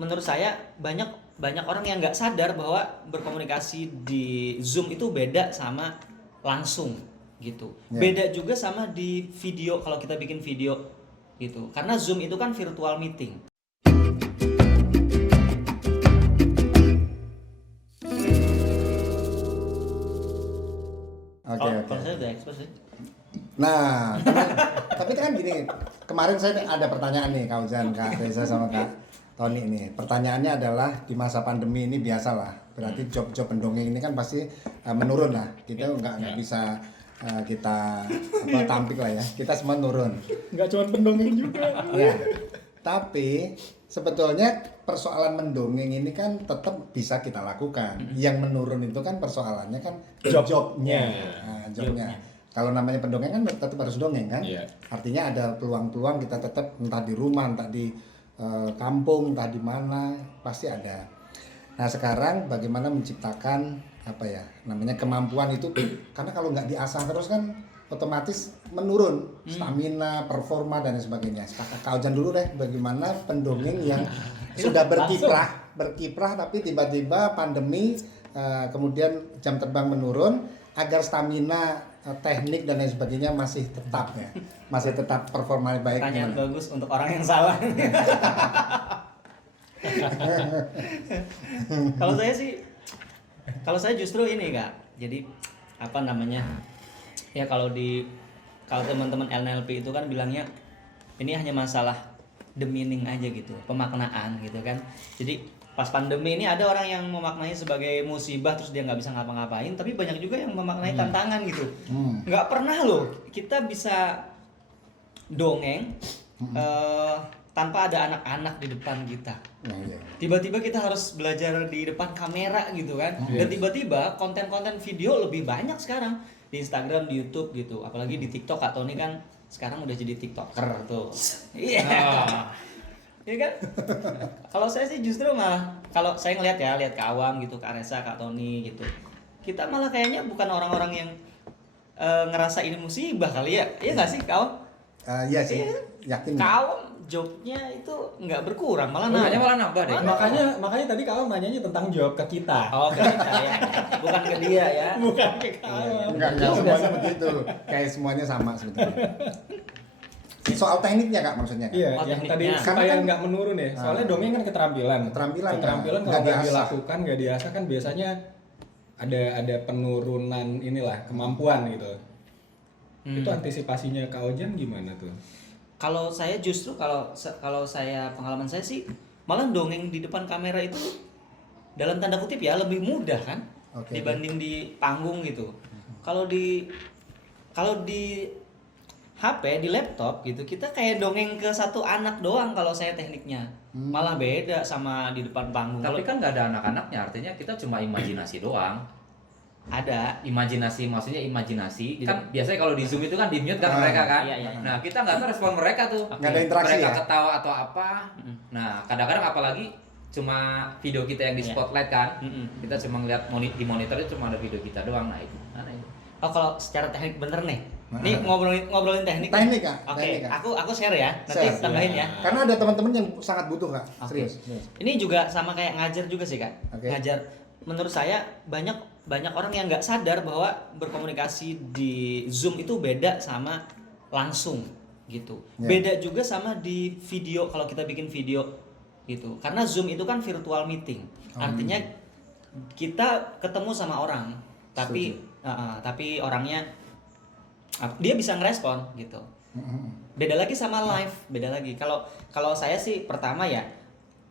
menurut saya banyak banyak orang yang nggak sadar bahwa berkomunikasi di Zoom itu beda sama langsung gitu. Ya. Beda juga sama di video kalau kita bikin video gitu. Karena Zoom itu kan virtual meeting. Kalau saya udah expose sih. Nah, tapi kan gini, kemarin saya ada pertanyaan nih Kak Ozan, Kak Reza sama Kak Tony nih. Pertanyaannya adalah di masa pandemi ini biasalah, berarti job-job pendongeng ini kan pasti menurun lah. Kita nggak bisa kita tampik lah ya. Kita semua turun. Nggak cuma pendongeng juga. Ya. Tapi sebetulnya persoalan mendongeng ini kan tetap bisa kita lakukan. Yang menurun itu kan persoalannya kan jobnya. Nah, jobnya. Kalau namanya pendongeng kan tetap harus dongeng kan? Iya. Artinya ada peluang-peluang kita tetap entah di rumah, entah di kampung, entah di mana, pasti ada. Nah sekarang bagaimana menciptakan apa ya namanya kemampuan itu? Karena kalau nggak diasah terus kan otomatis menurun stamina, performa dan sebagainya. Kak Ojan dulu deh, bagaimana pendongeng yang sudah berkiprah tapi tiba-tiba pandemi kemudian jam terbang menurun agar stamina, teknik dan lain sebagainya masih tetap performa baik. Pertanyaan bagus untuk orang yang salah. Kalau saya justru ini Kak. Jadi apa namanya? Ya kalau teman-teman NLP itu kan bilangnya ini hanya masalah the meaning aja gitu, pemaknaan gitu kan. Jadi pas pandemi ini ada orang yang memaknai sebagai musibah terus dia nggak bisa ngapa-ngapain, tapi banyak juga yang memaknai tantangan gitu. Nggak pernah loh kita bisa dongeng tanpa ada anak-anak di depan kita. Tiba-tiba kita harus belajar di depan kamera gitu kan. Dan tiba-tiba konten-konten video lebih banyak sekarang di Instagram, di YouTube gitu. Apalagi di TikTok, Kak Tony kan sekarang udah jadi TikToker tuh. Iya. Iya kan? Kalau saya sih justru malah kalau saya lihat ke Awam gitu, Kak Reza, Kak Tony gitu. Kita malah kayaknya bukan orang-orang yang ngerasa ini musibah kali ya. Iya nggak sih, Kak? Iya sih, yakin. Kau jobnya itu nggak berkurang, malah nambah deh. Makanya tadi Kak nanyanya tentang job ke kita. Oh, ke kita ya. Bukan ke dia ya. Bukan ke Kak. Enggak semuanya begitu. Kayak semuanya sama sebetulnya. Soal tekniknya Kak maksudnya Kak? Iya, Oh, yang tadi tekniknya. supaya Karena nggak menurun ya. Soalnya dongeng kan keterampilan. Keterampilan kalau nggak nggak diasah. dilakukan, nggak diasah kan biasanya ada penurunan inilah kemampuan gitu. Itu antisipasinya Kak Ojan gimana tuh? Kalau saya justru kalau saya pengalaman saya sih malah dongeng di depan kamera itu dalam tanda kutip ya lebih mudah kan dibanding di panggung gitu. Kalau di HP, di laptop gitu kita kayak dongeng ke satu anak doang kalau saya tekniknya. Malah beda sama di depan panggung. Tapi kan nggak ada anak-anaknya, artinya kita cuma imajinasi doang. Ada Imajinasi, maksudnya imajinasi. Kan biasanya kalau di Zoom itu kan di-mute kan mereka kan. Iya. Nah, kita nggak tahu respon mereka tuh. Nggak ada interaksi mereka ya? ketawa atau apa. Nah, kadang-kadang apalagi cuma video kita yang di spotlight kan. Kita cuma ngeliat di monitor itu cuma ada video kita doang. Nah, itu. Oh, kalau secara teknik bener nih. Nih ngobrolin teknik. Teknik Kak. Oke, Teknik, Kak. aku share ya. Nanti Share, tambahin ya. Karena ada teman-teman yang sangat butuh Kak. Oke. Serius. Ini juga sama kayak ngajar juga sih Kak. Oke. Ngajar menurut saya banyak orang yang nggak sadar bahwa berkomunikasi di Zoom itu beda sama langsung gitu. Ya. Beda juga sama di video kalau kita bikin video gitu. Karena Zoom itu kan virtual meeting. Artinya kita ketemu sama orang, tapi orangnya dia bisa ngerespon gitu. Beda lagi sama live, beda lagi. Kalau saya sih pertama ya,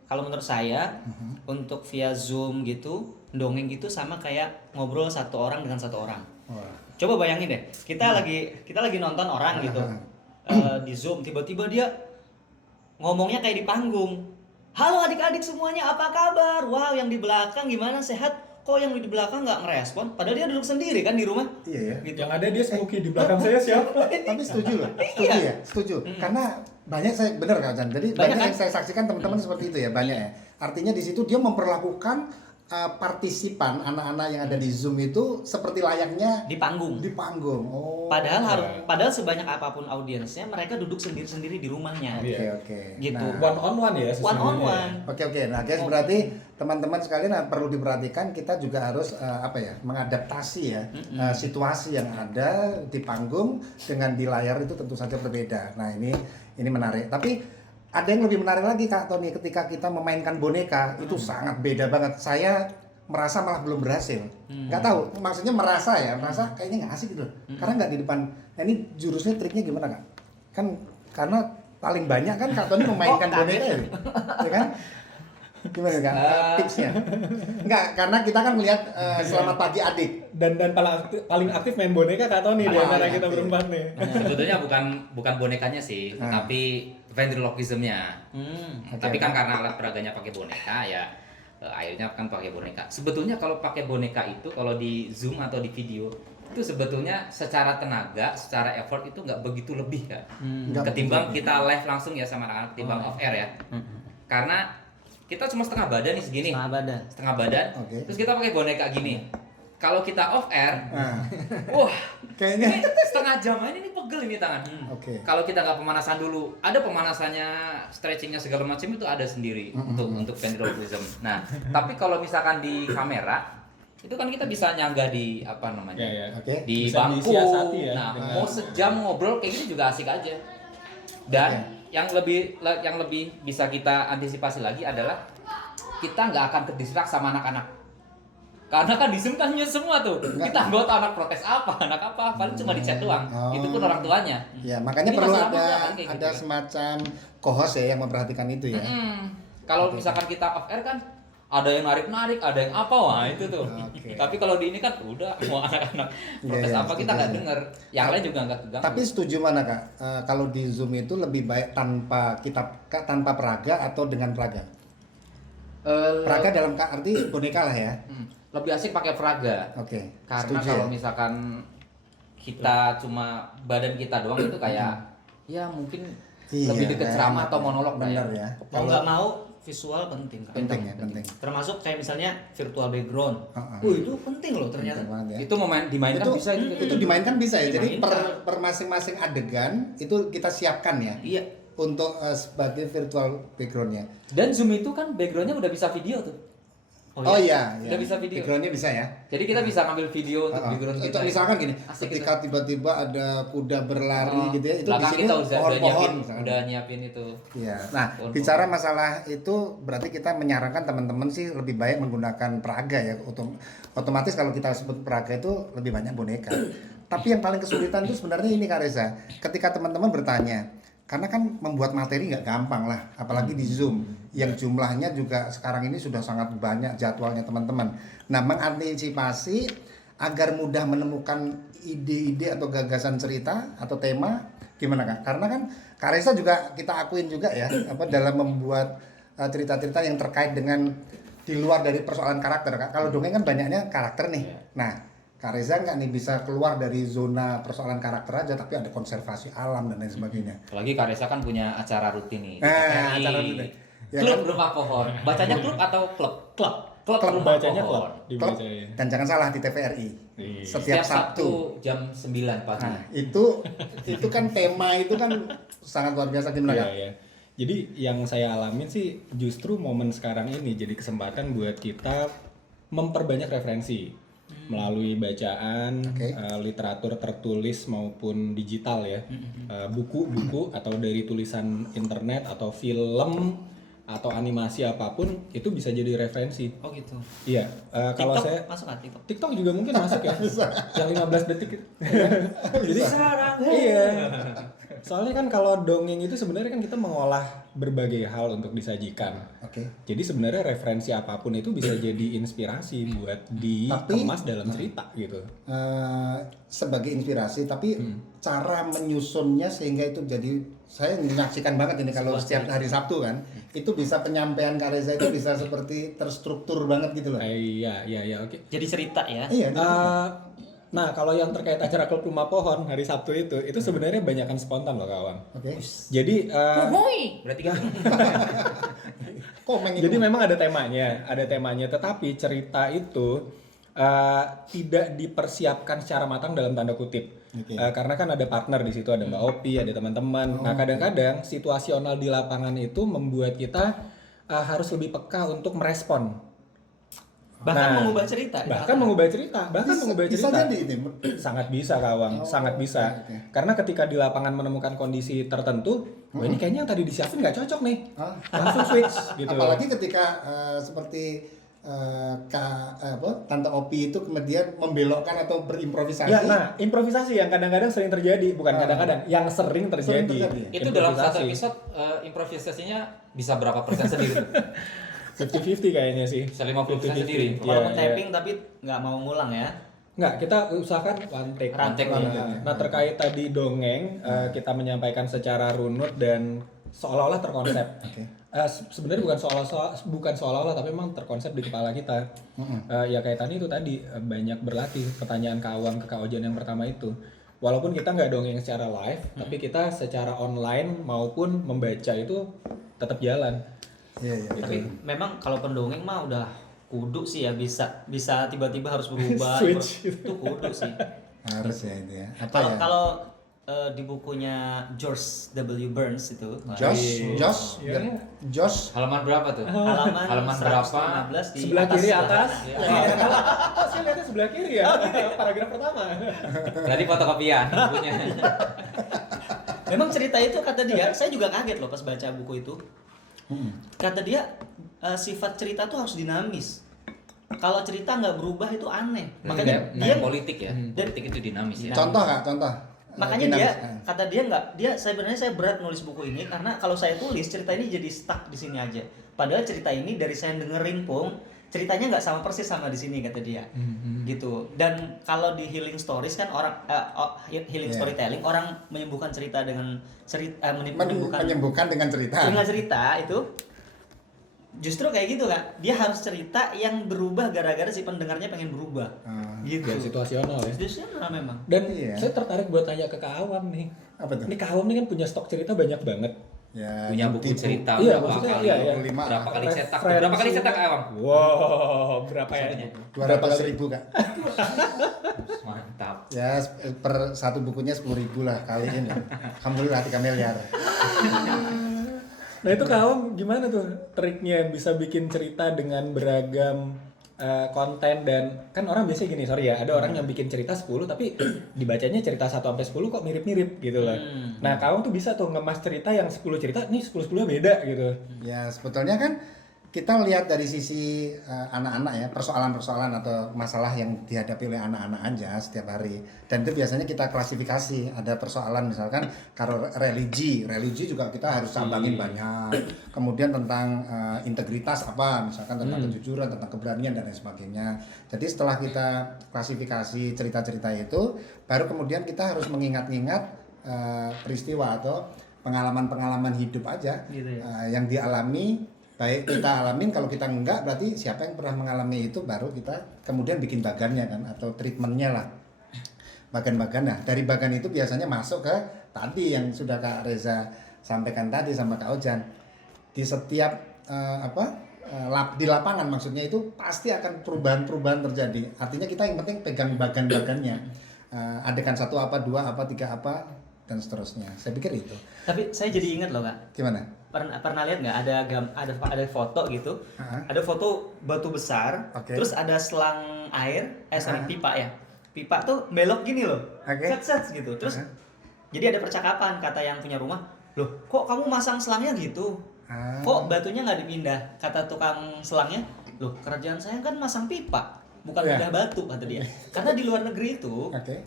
kalau menurut saya untuk via Zoom gitu, dongeng gitu sama kayak ngobrol satu orang dengan satu orang. Coba bayangin deh, kita lagi nonton orang gitu di Zoom, tiba-tiba dia ngomongnya kayak di panggung. Halo adik-adik semuanya, apa kabar? Wow, yang di belakang gimana, sehat? Kok yang di belakang nggak ngerespon? Padahal dia duduk sendiri kan di rumah. Iya ya. Gitu. Yang ada dia Smokey di belakang saya siapa? Tapi setuju loh. Setuju ya? Setuju. Karena banyak saya benar Kak Jan. Jadi banyak kan? yang saya saksikan teman-teman seperti itu ya, banyak ya. Artinya di situ dia memperlakukan partisipan anak-anak yang ada di Zoom itu seperti layaknya Di panggung. di panggung. Oh. Padahal sebanyak apapun audiensnya, mereka duduk sendiri-sendiri di rumahnya. Oke oke. Gitu. Nah, One on one ya One sesungguhnya. on one. Oke. Nah, guys, berarti teman-teman sekalian perlu diperhatikan, kita juga harus mengadaptasi ya situasi yang ada di panggung dengan di layar itu tentu saja berbeda. Nah, ini menarik. Tapi ada yang lebih menarik lagi Kak Tony, ketika kita memainkan boneka itu sangat beda banget. Saya merasa malah belum berhasil. Nggak tahu, maksudnya merasa kayaknya nggak asik gitu. Karena nggak di depan. Nah, ini jurusnya, triknya gimana Kak? Kan karena paling banyak kan Kak Tony memainkan boneka ya kan? Gimana Kak? Tipsnya? Enggak, karena kita kan melihat Selamat Pagi Adik. Dan paling aktif main boneka Kak Tony di antara kita aktif. berempat nih. Sebetulnya bukan bonekanya sih, tapi ventriloquism-nya. Tapi kan karena alat peraganya pakai boneka ya, akhirnya kan pakai boneka. Sebetulnya kalau pakai boneka itu, kalau di Zoom atau di video itu sebetulnya secara tenaga, secara effort itu nggak begitu lebih kan, Nggak ketimbang begitu. kita live langsung ya sama anak-anak, ketimbang off air ya. Karena kita cuma setengah badan nih segini, setengah badan, Oke. terus kita pakai boneka gini. Kalau kita off air, Nah, wah, kayaknya ini setengah jam ini pegel ini tangan. Oke. Kalau kita nggak pemanasan dulu, ada pemanasannya, stretchingnya segala macam itu ada sendiri untuk ventriloquism. Nah, tapi kalau misalkan di kamera, itu kan kita bisa nyangga di apa namanya, Ya, ya. Oke. di Bisa bangku. disiasati ya Nah, dengan- mau sejam ngobrol kayak gini juga asik aja. Dan yang lebih bisa kita antisipasi lagi adalah kita nggak akan kedistrak sama anak-anak. Karena kan di Zoom kan nyet semua tuh. Kita nggak tahu anak protes apa, anak apa, paling cuma di chat doang. Oh. Itu pun orang tuanya. Ya, makanya Ini perlu masih lama ada nggak kan kayak gitu kan? semacam co-host ya yang memperhatikan itu ya. Kalau misalkan kita off air kan ada yang narik-narik, ada yang apa, wah itu tuh. Oke. Tapi kalau di ini kan udah mau anak-anak protes Iya, apa kita setuju nggak sih. denger. Yang lain juga nggak keganggu. Tapi setuju mana Kak? Kalau di Zoom itu lebih baik tanpa peraga atau dengan peraga? Peraga dalam arti boneka lah ya. Lebih asik pakai peraga. Oke. Karena Setuju kalau ya? misalkan kita cuma badan kita doang itu kayak ya mungkin Iya, lebih dekat nggak ceramah enak atau ya. monolog lah Bener ya. Mau nggak mau visual penting kan? Penting ya, penting. Termasuk kayak misalnya virtual background. Heeh. Itu penting loh ternyata. Penting banget ya. Itu dimainkan itu bisa itu dimainkan bisa ya. Jadi Dimainkan. per masing-masing adegan itu kita siapkan ya Iya. untuk sebagai virtual backgroundnya. Dan Zoom itu kan backgroundnya udah bisa video tuh. Oh iya, Udah bisa video. Backgroundnya bisa ya. Jadi kita bisa ngambil video untuk background kita. Misalkan gini, Asik ketika tiba-tiba ada kuda berlari gitu ya, itu di belakang sini kita udah pohon-pohon. nyiapin, misalkan. udah nyiapin itu. Iya. Nah, Pohon-pohon. bicara masalah itu berarti kita menyarankan teman-teman sih lebih baik menggunakan peraga ya. Otomatis kalau kita sebut peraga itu lebih banyak boneka. Tapi yang paling kesulitan itu sebenarnya ini Kak Reza. Ketika teman-teman bertanya, karena kan membuat materi nggak gampang lah, apalagi di Zoom yang jumlahnya juga sekarang ini sudah sangat banyak jadwalnya teman-teman. Nah, mengantisipasi agar mudah menemukan ide-ide atau gagasan cerita atau tema gimana Kak? Karena kan Kak Reza juga kita akuin juga ya dalam membuat cerita-cerita yang terkait dengan di luar dari persoalan karakter Kak. Kalau dongeng kan banyaknya karakter nih. Nah, Kak Reza nggak nih bisa keluar dari zona persoalan karakter aja, tapi ada konservasi alam dan lain sebagainya. Apalagi Kak Reza kan punya acara rutin nih. di Nah, TVRI. acara rutin. Ya Klub kan? Rumah Pohon. Bacanya klub atau klub? Klub. Klub Klub, Rumah Bacanya Pohon. klub Klub, dibacain. dan jangan salah di TVRI Iya. setiap Sabtu. jam 9 pagi. Nah, itu kan tema itu kan sangat luar biasa gimana Iya, Kak? iya. Jadi yang saya alamin sih justru momen sekarang ini jadi kesempatan buat kita memperbanyak referensi melalui bacaan, Oke. literatur tertulis maupun digital ya, buku-buku atau dari tulisan internet atau film atau animasi apapun itu bisa jadi referensi. Oh gitu. Iya, kalau TikTok saya masuk nggak TikTok? TikTok juga mungkin masuk ya, yang 15 detik gitu. Jadi Sarang. iya. Soalnya kan kalau dongeng itu sebenarnya kan kita mengolah berbagai hal untuk disajikan. Oke. Jadi sebenarnya referensi apapun itu bisa jadi inspirasi buat dikemas dalam cerita gitu. Sebagai inspirasi, tapi cara menyusunnya sehingga itu jadi saya menyaksikan banget ini kalau setiap hari Sabtu kan, itu bisa penyampaian Kak Reza itu bisa seperti terstruktur banget gitu loh. Iya, oke. Jadi cerita ya. Iya. Nah, kalau yang terkait acara Klub Rumah Pohon hari Sabtu itu sebenarnya banyakan spontan loh kawan. Oke. Jadi Berarti gitu. komeng itu. Jadi memang ada temanya, tetapi cerita itu tidak dipersiapkan secara matang dalam tanda kutip. Oke. Karena kan ada partner di situ, ada Mbak Opi, ada teman-teman. Nah, kadang-kadang situasional di lapangan itu membuat kita harus lebih peka untuk merespon. Bahkan Nah, mengubah cerita. Bahkan mengubah cerita. Bisa jadi ini. Sangat bisa Kawang, sangat bisa. oke. Karena ketika di lapangan menemukan kondisi tertentu, wah ini kayaknya yang tadi disiapin nggak cocok nih. Langsung switch gitu. Apalagi ketika seperti Tante Opi itu kemudian membelokkan atau berimprovisasi. Ya, nah, improvisasi yang kadang-kadang sering terjadi, bukan kadang-kadang, yang sering terjadi. Itu dalam satu Improvisasi. episode improvisasinya bisa berapa persen sendiri? 50-50 kayaknya sih. Bisa 50% sendiri. Walaupun Iya, typing tapi nggak mau ngulang ya. Nggak, kita usahakan one take. One take, Nah, terkait tadi dongeng, kita menyampaikan secara runut dan seolah-olah terkonsep. Oke. Sebenarnya bukan seolah-olah, tapi memang terkonsep di kepala kita. Ya kayak tadi itu tadi, banyak berlatih pertanyaan ke Awang, ke Kak Ojan yang pertama itu. Walaupun kita nggak dongeng secara live, tapi kita secara online maupun membaca itu tetap jalan. Iya, iya. Tapi memang kalau pendongeng mah udah kudu sih ya, bisa tiba-tiba harus berubah. Switch. Itu kudu sih. Harus ya itu ya. Apa Kalau ya? kalau di bukunya George W. Burns itu Josh. Halaman berapa tuh? halaman berapa? 115 di Sebelah kiri ya. atas. Iya. Saya lihatnya sebelah kiri ya. Paragraf pertama. Berarti fotokopian bukunya. Memang cerita itu kata dia, saya juga kaget loh pas baca buku itu. Kata dia sifat cerita tuh harus dinamis. Kalau cerita nggak berubah itu aneh. Makanya dia politik ya. Politik itu dinamis ya. Contoh Kak, contoh. makanya Dinamis. dia kata dia nggak, dia sebenarnya saya berat nulis buku ini karena kalau saya tulis cerita ini jadi stuck di sini aja. Padahal cerita ini dari saya dengerin pun ceritanya nggak sama persis sama di sini kata dia. Gitu. Dan kalau di healing stories kan orang healing Yeah. storytelling orang menyembuhkan cerita dengan cerita menyembuhkan Menyembuhkan dengan cerita. dengan cerita itu justru kayak gitu kan, dia harus cerita yang berubah gara-gara si pendengarnya pengen berubah gitu. Ya, situasional ya. Situasional memang. Dan Iya. saya tertarik buat tanya ke Kak Awam nih. Apa tuh? Ini Kak Awam nih kan punya stok cerita banyak banget. Ya, Punya buku di cerita Iya, berapa maksudnya kali? iya, iya. Berapa kali cetak? Referensi. Berapa kali cetak Awam? Wow, berapa ya? 200.000 Kak. Mantap. Ya per satu bukunya 10.000 lah kaliin. Alhamdulillah 3 miliar. Nah itu Kak Awam gimana tuh triknya bisa bikin cerita dengan beragam konten, dan kan orang biasanya gini, sorry ya, ada orang yang bikin cerita 10 tapi dibacanya cerita 1 sampai 10 kok mirip-mirip gitu lah. Nah, Kak Awam tuh bisa tuh ngemas cerita yang 10 cerita nih 10-10 beda gitu. Ya sebetulnya kan kita lihat dari sisi anak-anak ya, persoalan-persoalan atau masalah yang dihadapi oleh anak-anak aja setiap hari. Dan itu biasanya kita klasifikasi. Ada persoalan misalkan kalau religi juga kita harus sambangin banyak. Kemudian tentang integritas apa, misalkan tentang kejujuran, tentang keberanian dan lain sebagainya. Jadi setelah kita klasifikasi cerita-cerita itu, baru kemudian kita harus mengingat-ingat peristiwa atau pengalaman-pengalaman hidup aja Gitu ya. yang dialami. Baik kita alamin, kalau kita enggak berarti siapa yang pernah mengalami itu baru kita kemudian bikin bagannya kan, atau treatmentnya lah, bagan-bagan. Nah dari bagan itu biasanya masuk ke tadi yang sudah Kak Reza sampaikan tadi sama Kak Ojan. Di setiap di lapangan maksudnya itu pasti akan perubahan-perubahan terjadi. Artinya kita yang penting pegang bagan-bagannya, adegan 1 apa, 2 apa, 3 apa dan seterusnya. Saya pikir itu. Tapi saya jadi ingat loh Kak. Gimana? Pernah lihat nggak ada foto gitu, ada foto batu besar, Oke. terus ada selang air, pipa ya, pipa tuh belok gini loh, Oke. set gitu, terus jadi ada percakapan kata yang punya rumah, loh kok kamu masang selangnya gitu, kok batunya nggak dipindah, kata tukang selangnya, loh kerjaan saya kan masang pipa, bukan Ya. pindah batu kata dia, karena di luar negeri itu Oke.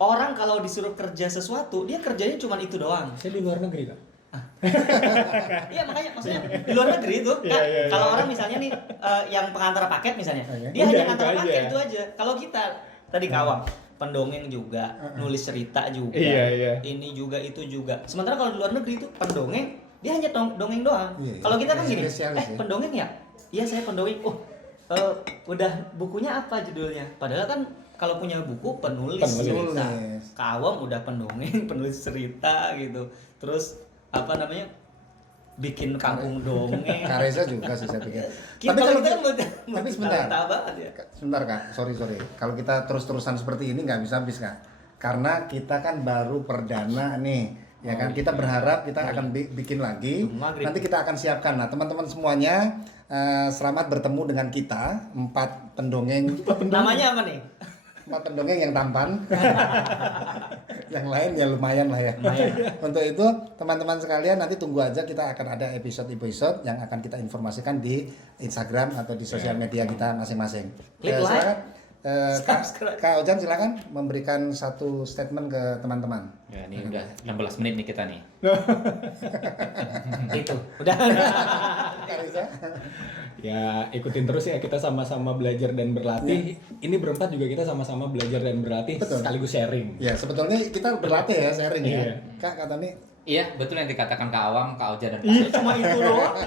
orang kalau disuruh kerja sesuatu dia kerjanya cuma itu doang. Saya di luar negeri Kak. Iya makanya maksudnya di luar negeri itu kan kalau orang misalnya nih yang pengantar paket misalnya dia Udah, hanya itu ngantar aja. paket itu aja. Kalau kita tadi Kawam pendongeng juga, nulis cerita juga, Iya. ini juga itu juga. Sementara kalau di luar negeri itu pendongeng dia hanya dongeng doang. Iya, Kalau kita kan gini, spesialis ya. pendongeng ya? Iya saya pendongeng. Oh udah bukunya apa judulnya? Padahal kan kalau punya buku penulis cerita. Kawam udah pendongeng, penulis cerita gitu. Terus apa namanya? bikin kampung dongeng. Kak Reza juga sih saya pikir. Kita Tapi kalau kita tapi sebentar. banget ya. Sebentar Kak, sorry. Kalau kita terus-terusan seperti ini nggak bisa habis Kak. Karena kita kan baru perdana nih, ya kan. Kita berharap kita akan bikin lagi. Maghrib. Nanti kita akan siapkan. Nah teman-teman semuanya, selamat bertemu dengan kita 4 pendongeng. Namanya apa nih? 4 pendongeng yang tampan. Yang lain ya lumayan lah ya. Untuk itu teman-teman sekalian nanti tunggu aja, kita akan ada episode-episode yang akan kita informasikan di Instagram atau di sosial media kita masing-masing. Klik like, Silakan, subscribe. Kak Ojan silakan memberikan satu statement ke teman-teman. Ya, ini udah 16 menit nih kita nih. Itu. Udah. Kak Reza? Ya ikutin terus ya, kita sama-sama belajar dan berlatih. Ini berempat juga kita sama-sama belajar dan berlatih, Betul. sekaligus sharing. Ya sebetulnya kita berlatih ya, sharing ya. Iya. Kak kata nih Iya, betul yang dikatakan Kak Awam, Kak Oja dan Kak Iya, cuma itu doang.